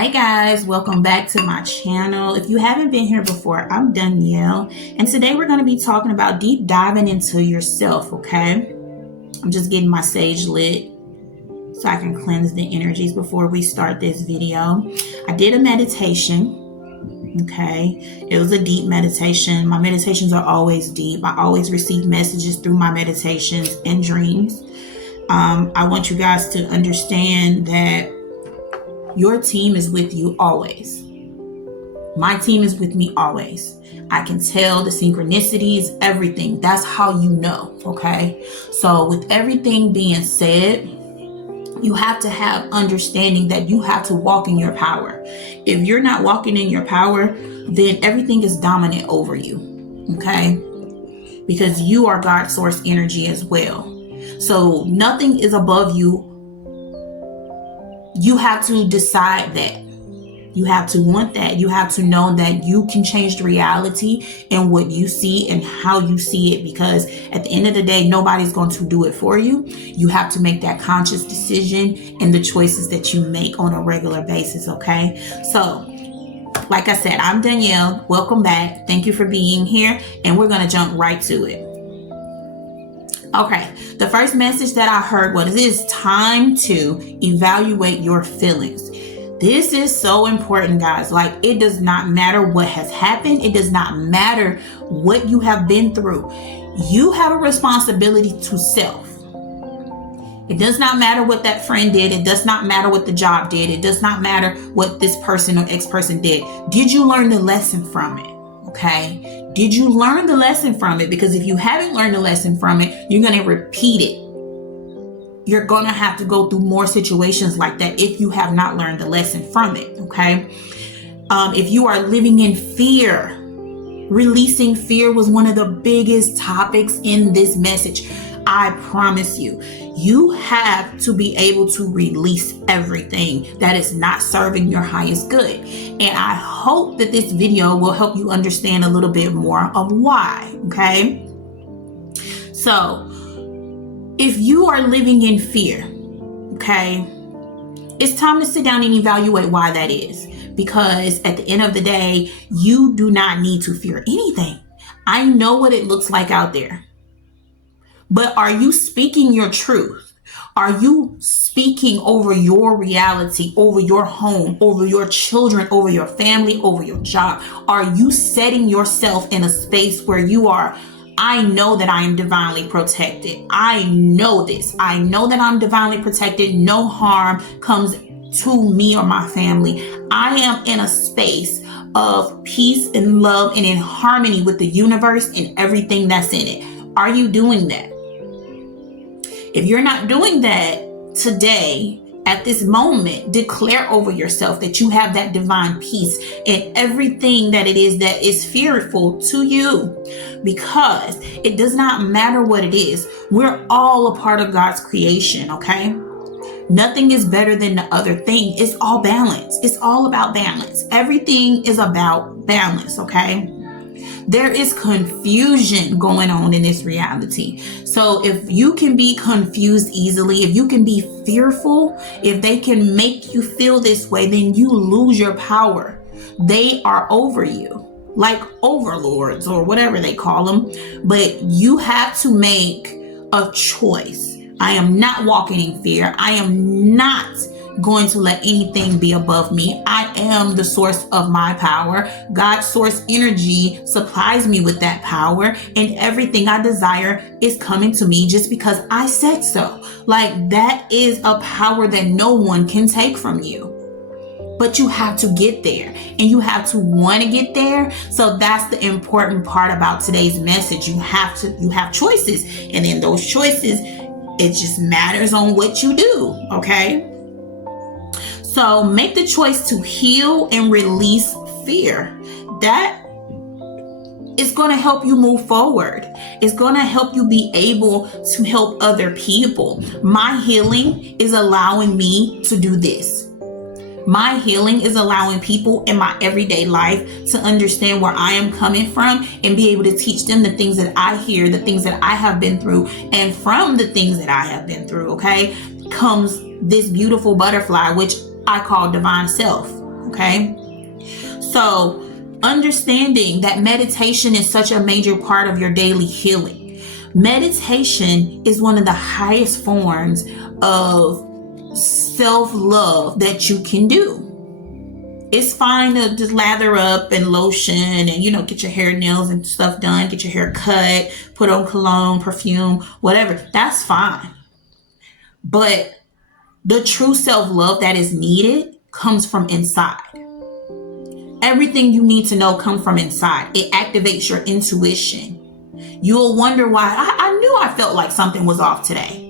Hi guys, welcome back to my channel. If you haven't been here before, I'm Danielle, and today we're going to be talking about deep diving into yourself, okay? I'm just getting my sage lit so I can cleanse the energies before we start this video. I did a meditation, okay? It was a deep meditation. My meditations are always deep. I always receive messages through my meditations and dreams. I want you guys to understand that your team is with you always. My team is with me always. I can tell the synchronicities, everything. That's how you know, okay? So with everything being said, you have to have understanding that you have to walk in your power. If you're not walking in your power, then everything is dominant over you, okay? Because you are God's source energy as well. So nothing is above you. You have to decide that. You have to want that. You have to know that you can change the reality and what you see and how you see it, because at the end of the day, nobody's going to do it for you. You have to make that conscious decision in the choices that you make on a regular basis, okay? So, like I said, I'm Danielle. Welcome back. Thank you for being here, and we're going to jump right to it. Okay, the first message that I heard was, it is time to evaluate your feelings. This is so important, guys. Like, it does not matter what has happened. It does not matter what you have been through. You have a responsibility to self. It does not matter what that friend did. It does not matter what the job did. It does not matter what this person or ex-person did. Did you learn the lesson from it? Okay. Did you learn the lesson from it? Because if you haven't learned the lesson from it, you're going to repeat it. You're going to have to go through more situations like that if you have not learned the lesson from it. Okay. If you are living in fear, releasing fear was one of the biggest topics in this message. I promise you, you have to be able to release everything that is not serving your highest good. And I hope that this video will help you understand a little bit more of why, okay? So, if you are living in fear, okay, it's time to sit down and evaluate why that is. Because at the end of the day, you do not need to fear anything. I know what it looks like out there. But are you speaking your truth? Are you speaking over your reality, over your home, over your children, over your family, over your job? Are you setting yourself in a space where you are, I know that I am divinely protected. I know this. I know that I'm divinely protected. No harm comes to me or my family. I am in a space of peace and love and in harmony with the universe and everything that's in it. Are you doing that? If you're not doing that today, at this moment, declare over yourself that you have that divine peace in everything that it is that is fearful to you, because it does not matter what it is. We're all a part of God's creation, okay? Nothing is better than the other thing. It's all balance. It's all about balance. Everything is about balance, okay? There is confusion going on in this reality. So if you can be confused easily, if you can be fearful, if they can make you feel this way, then you lose your power. They are over you, like overlords or whatever they call them. But you have to make a choice. I am not walking in fear. I am not going to let anything be above me. I am the source of my power. God's source energy supplies me with that power, and everything I desire is coming to me just because I said so. Like, that is a power that no one can take from you. But you have to get there, and you have to want to get there. So that's the important part about today's message. You have choices, and in those choices, it just matters on what you do, okay? So make the choice to heal and release fear. That is going to help you move forward. It's going to help you be able to help other people. My healing is allowing me to do this. My healing is allowing people in my everyday life to understand where I am coming from and be able to teach them the things that I hear, the things that I have been through. And from the things that I have been through, okay, comes this beautiful butterfly, which I call divine self. Okay. So understanding that meditation is such a major part of your daily healing. Meditation is one of the highest forms of self-love that you can do. It's fine to just lather up and lotion and, get your hair, nails and stuff done, get your hair cut, put on cologne, perfume, whatever. That's fine. But the true self-love that is needed comes from inside. Everything you need to know comes from inside. It activates your intuition. You'll wonder why. I knew I felt like something was off today.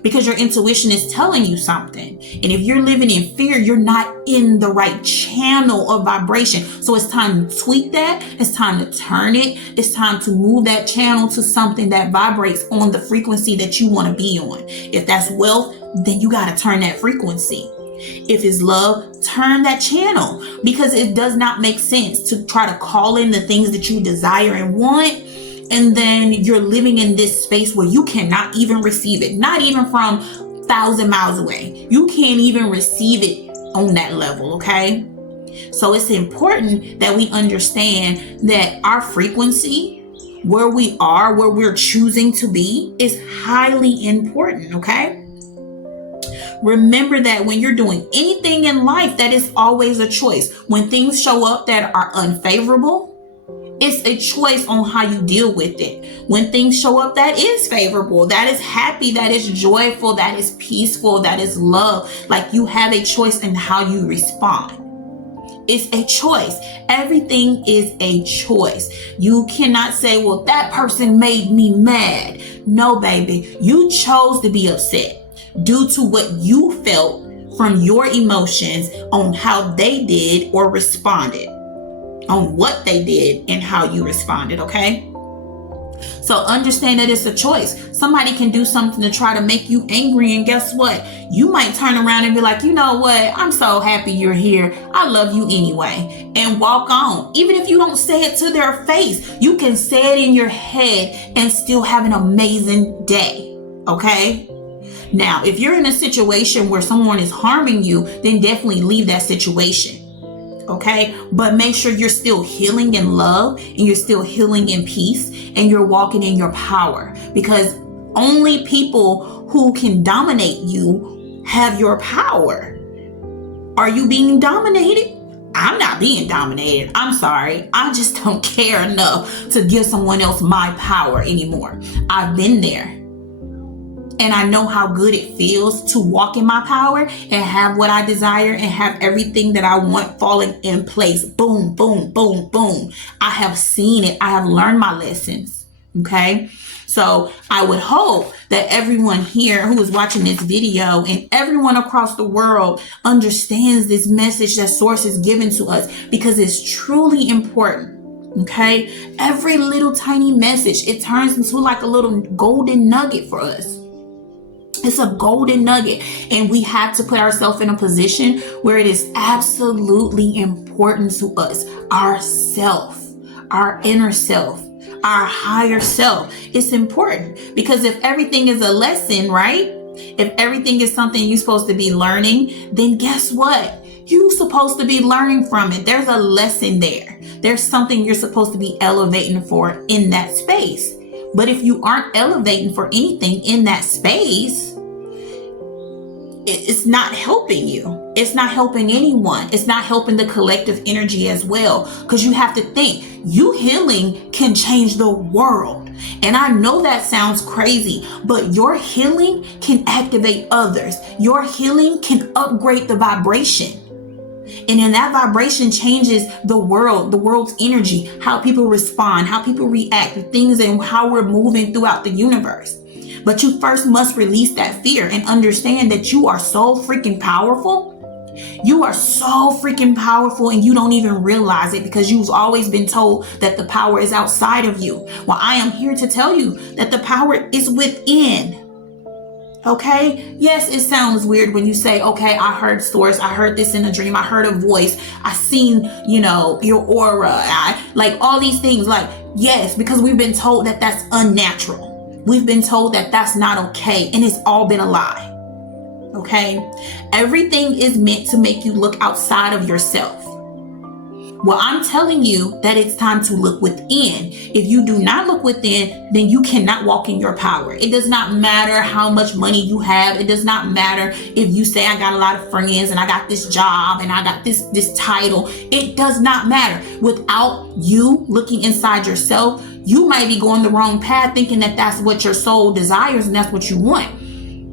Because your intuition is telling you something. And if you're living in fear, you're not in the right channel of vibration. So it's time to tweak that. It's time to turn it. It's time to move that channel to something that vibrates on the frequency that you want to be on. If that's wealth, then you got to turn that frequency. If it's love, turn that channel, because it does not make sense to try to call in the things that you desire and want, and then you're living in this space where you cannot even receive it, not even from 1,000 miles away. You can't even receive it on that level, okay? So it's important that we understand that our frequency, where we are, where we're choosing to be, is highly important, okay? Remember that when you're doing anything in life, that is always a choice. When things show up that are unfavorable, it's a choice on how you deal with it. When things show up that is favorable, that is happy, that is joyful, that is peaceful, that is love, like you have a choice in how you respond. It's a choice. Everything is a choice. You cannot say, well, that person made me mad. No, baby, you chose to be upset due to what you felt from your emotions on how they did or responded. On what they did and how you responded, okay? So understand that it's a choice. Somebody can do something to try to make you angry, and guess what? You might turn around and be like, you know what? I'm so happy you're here. I love you anyway. And walk on. Even if you don't say it to their face, you can say it in your head and still have an amazing day, okay? Now, if you're in a situation where someone is harming you, then definitely leave that situation. Okay, but make sure you're still healing in love, and you're still healing in peace, and you're walking in your power, because only people who can dominate you have your power. Are you being dominated? I'm not being dominated. I'm sorry. I just don't care enough to give someone else my power anymore. I've been there. And I know how good it feels to walk in my power and have what I desire and have everything that I want falling in place. Boom, boom, boom, boom. I have seen it. I have learned my lessons. Okay. So I would hope that everyone here who is watching this video and everyone across the world understands this message that Source is giving to us, because it's truly important. Okay. Every little tiny message, it turns into like a little golden nugget for us. It's a golden nugget, and we have to put ourselves in a position where it is absolutely important to us. Our self, our inner self, our higher self. It's important, because if everything is a lesson, right? If everything is something you're supposed to be learning, then guess what? You're supposed to be learning from it. There's a lesson there. There's something you're supposed to be elevating for in that space. But if you aren't elevating for anything in that space, it's not helping you. It's not helping anyone. It's not helping the collective energy as well. Because you have to think, you healing can change the world. And I know that sounds crazy, but your healing can activate others. Your healing can upgrade the vibration. And then that vibration changes the world, the world's energy, how people respond, how people react to things, and how we're moving throughout the universe. But you first must release that fear and understand that you are so freaking powerful. You are so freaking powerful, and you don't even realize it, because you've always been told that the power is outside of you. Well, I am here to tell you that the power is within. Okay. Yes, it sounds weird when you say, okay, I heard Source. I heard this in a dream. I heard a voice. I seen, your aura. I like all these things. Like, yes, because we've been told that that's unnatural. We've been told that that's not okay. And it's all been a lie. Okay? Everything is meant to make you look outside of yourself. Well, I'm telling you that it's time to look within. If you do not look within, then you cannot walk in your power. It does not matter how much money you have. It does not matter if you say, I got a lot of friends and I got this job and I got this title. It does not matter. Without you looking inside yourself, you might be going the wrong path thinking that that's what your soul desires and that's what you want.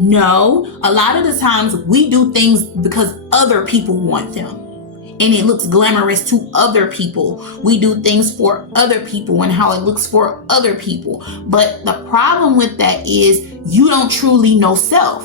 No, a lot of the times we do things because other people want them. And it looks glamorous to other people. We do things for other people and how it looks for other people. But the problem with that is you don't truly know self.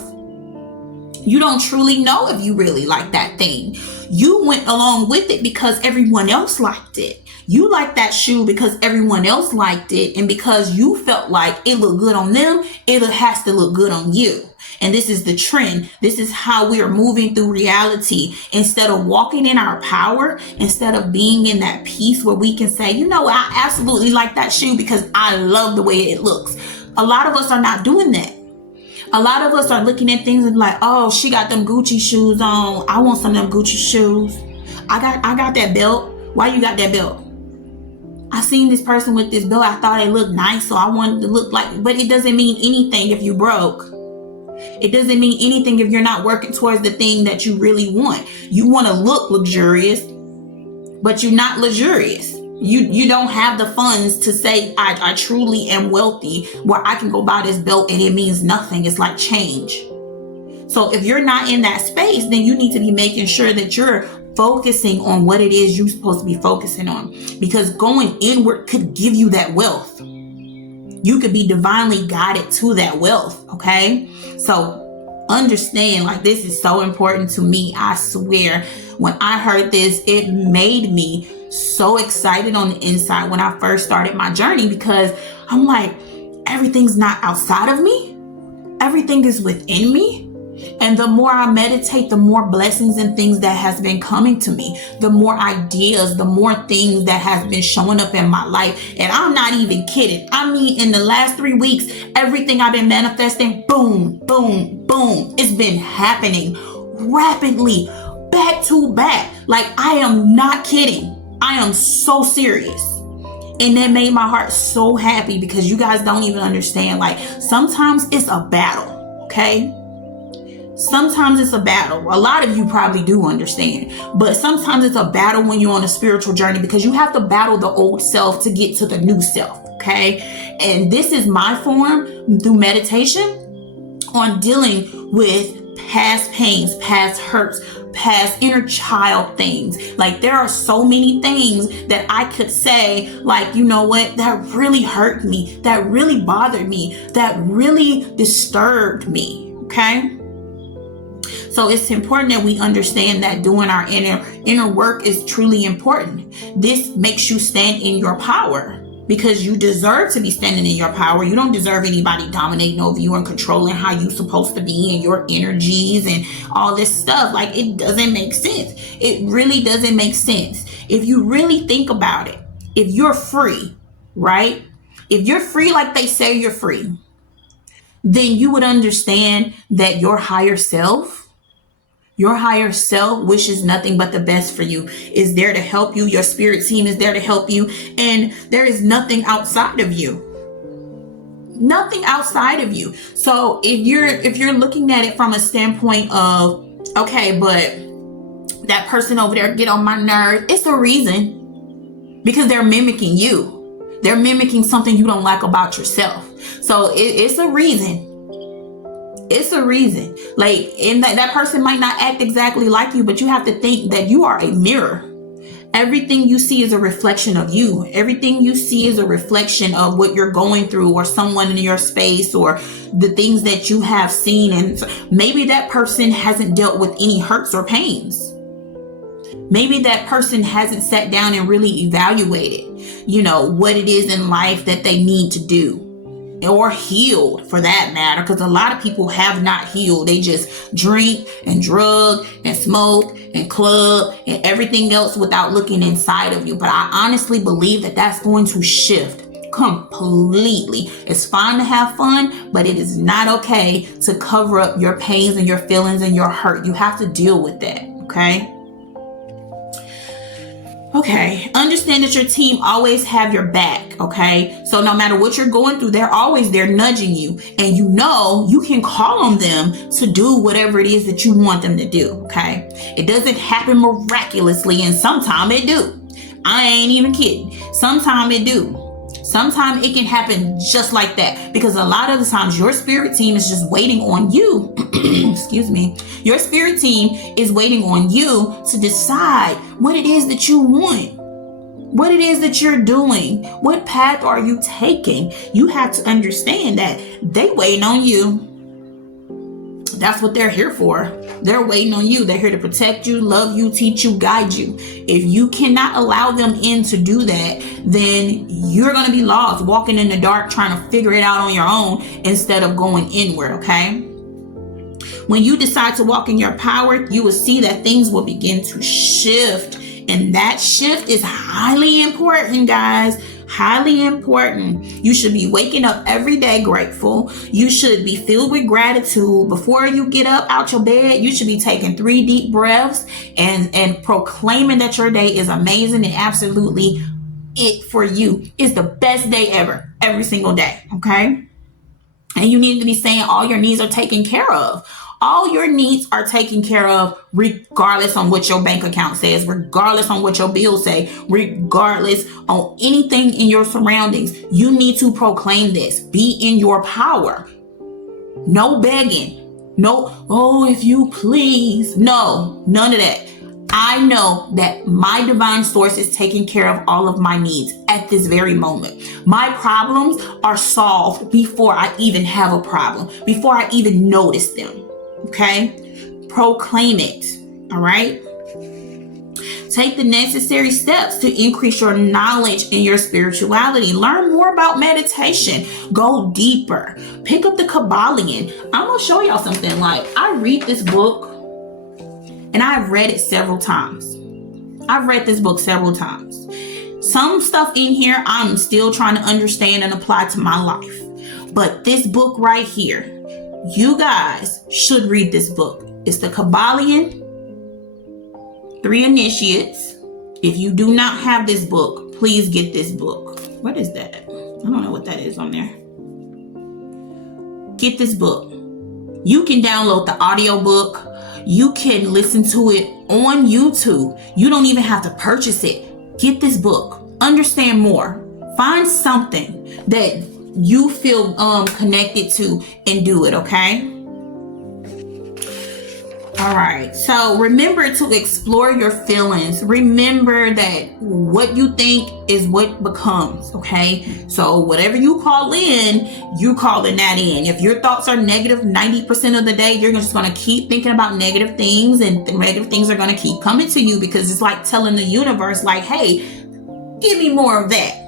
You don't truly know if you really like that thing. You went along with it because everyone else liked it. You liked that shoe because everyone else liked it. And because you felt like it looked good on them, it has to look good on you. And this is the trend. This is how we are moving through reality. Instead of walking in our power, instead of being in that peace where we can say, you know, I absolutely like that shoe because I love the way it looks. A lot of us are not doing that. A lot of us are looking at things and like, oh, she got them Gucci shoes on. I want some of them Gucci shoes. I got that belt. Why you got that belt? I seen this person with this belt. I thought it looked nice, so I wanted to look like, but it doesn't mean anything if you broke. It doesn't mean anything if you're not working towards the thing that you really want. You want to look luxurious, but you're not luxurious. You don't have the funds to say, I truly am wealthy, where I can go buy this belt and it means nothing. It's like change. So if you're not in that space, then you need to be making sure that you're focusing on what it is you're supposed to be focusing on. Because going inward could give you that wealth. You could be divinely guided to that wealth, okay? So understand, like, this is so important to me. I swear, when I heard this, it made me so excited on the inside when I first started my journey, because I'm like, everything's not outside of me. Everything is within me. And the more I meditate, the more blessings and things that has been coming to me, the more ideas, the more things that has been showing up in my life. And I'm not even kidding. I mean, in the last 3 weeks, everything I've been manifesting, boom, boom, boom. It's been happening rapidly, back to back. Like, I am not kidding. I am so serious. And that made my heart so happy, because you guys don't even understand. Like, sometimes it's a battle, okay? Sometimes it's a battle. A lot of you probably do understand, but sometimes it's a battle when you're on a spiritual journey, because you have to battle the old self to get to the new self, okay? And this is my form through meditation on dealing with past pains, past hurts, past inner child things. Like, there are so many things that I could say, like, you know what, that really hurt me, that really bothered me, that really disturbed me, okay? So it's important that we understand that doing our inner work is truly important. This makes you stand in your power, because you deserve to be standing in your power. You don't deserve anybody dominating over you and controlling how you're supposed to be and your energies and all this stuff. Like, it doesn't make sense. It really doesn't make sense. If you really think about it, if you're free, right? If you're free like they say you're free, then you would understand that your higher self wishes nothing but the best for you, is there to help you. Your spirit team is there to help you. And there is nothing outside of you. Nothing outside of you. So if you're looking at it from a standpoint of, okay, but that person over there get on my nerves, it's a reason, because they're mimicking you. They're mimicking something you don't like about yourself. So it's a reason. It's a reason. Like, and that person might not act exactly like you, but you have to think that you are a mirror. Everything you see is a reflection of you. Everything you see is a reflection of what you're going through, or someone in your space, or the things that you have seen. And maybe that person hasn't dealt with any hurts or pains. Maybe that person hasn't sat down and really evaluated, what it is in life that they need to do. Or healed, for that matter, because a lot of people have not healed. They just drink and drug and smoke and club and everything else without looking inside of you. But I honestly believe that that's going to shift completely. It's fine to have fun, but it is not okay to cover up your pains and your feelings and your hurt. You have to deal with that, okay? Okay, understand that your team always have your back, okay? So no matter what you're going through, they're always there nudging you. And you know you can call on them to do whatever it is that you want them to do, okay? It doesn't happen miraculously, and sometimes it do. I ain't even kidding. Sometimes it do. Sometimes it can happen just like that, because a lot of the times your spirit team is just waiting on you. Excuse me. Your spirit team is waiting on you to decide what it is that you want, what it is that you're doing, what path are you taking. You have to understand that they waiting on you. That's what they're here for. They're waiting on you. They're here to protect you, love you, teach you, guide you. If you cannot allow them in to do that, then you're going to be lost, walking in the dark, trying to figure it out on your own instead of going inward, okay? When you decide to walk in your power, you will see that things will begin to shift. And that shift is highly important, guys. Highly important. You should be waking up every day grateful. You should be filled with gratitude. Before you get up out your bed, you should be taking 3 deep breaths and proclaiming that your day is amazing and absolutely it for you. It's the best day ever, every single day, okay? And you need to be saying all your needs are taken care of. All your needs are taken care of regardless on what your bank account says, regardless on what your bills say, regardless on anything in your surroundings. You need to proclaim this. Be in your power. No begging. No, oh, if you please. No, none of that. I know that my divine source is taking care of all of my needs at this very moment. My problems are solved before I even have a problem, before I even notice them. Okay? Proclaim it. All right? Take the necessary steps to increase your knowledge in your spirituality. Learn more about meditation. Go deeper. Pick up the Kabbalion. I'm going to show y'all something. Like, I read this book and I've read it several times. I've read this book several times. Some stuff in here I'm still trying to understand and apply to my life. But this book right here, you guys should read this book. It's the Kabbalion, 3 Initiates. If you do not have this book, please get this book. What is that? I don't know what that is on there. Get this book. You can download the audiobook. You can listen to it on YouTube. You don't even have to purchase it. Get this book. Understand more. Find something that you feel connected to and do it, okay? All right, so remember to explore your feelings. Remember that what you think is what becomes, okay? So whatever you call in, you calling that in. If your thoughts are negative 90% of the day, you're just going to keep thinking about negative things, and the negative things are going to keep coming to you, because it's like telling the universe, like, hey, give me more of that.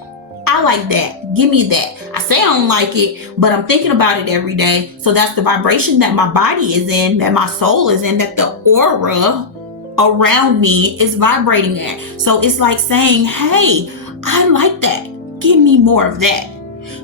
I like that. Give me that. I say I don't like it, but I'm thinking about it every day. So that's the vibration that my body is in, that my soul is in, that the aura around me is vibrating at. So it's like saying, hey, I like that. Give me more of that.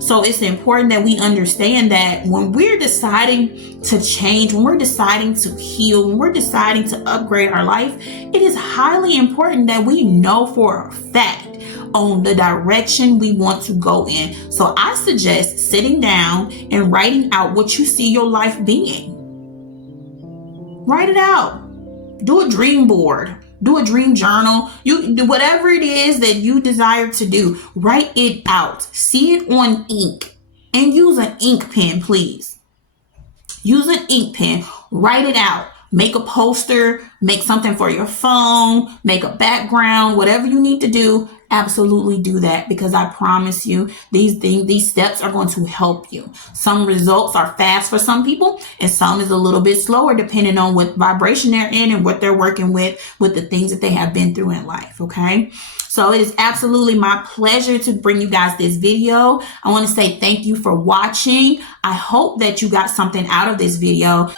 So it's important that we understand that when we're deciding to change, when we're deciding to heal, when we're deciding to upgrade our life, it is highly important that we know for a fact on the direction we want to go in. So I suggest sitting down and writing out what you see your life being. Write it out. Do a dream board. Do a dream journal. You do whatever it is that you desire to do. Write it out. See it on ink, and use an ink pen, please. Use an ink pen. Write it out. Make a poster, make something for your phone, make a background, whatever you need to do, absolutely do that, because I promise you these steps are going to help you. Some results are fast for some people, and some is a little bit slower depending on what vibration they're in and what they're working with the things that they have been through in life, okay? So it is absolutely my pleasure to bring you guys this video. I want to say thank you for watching. I hope that you got something out of this video.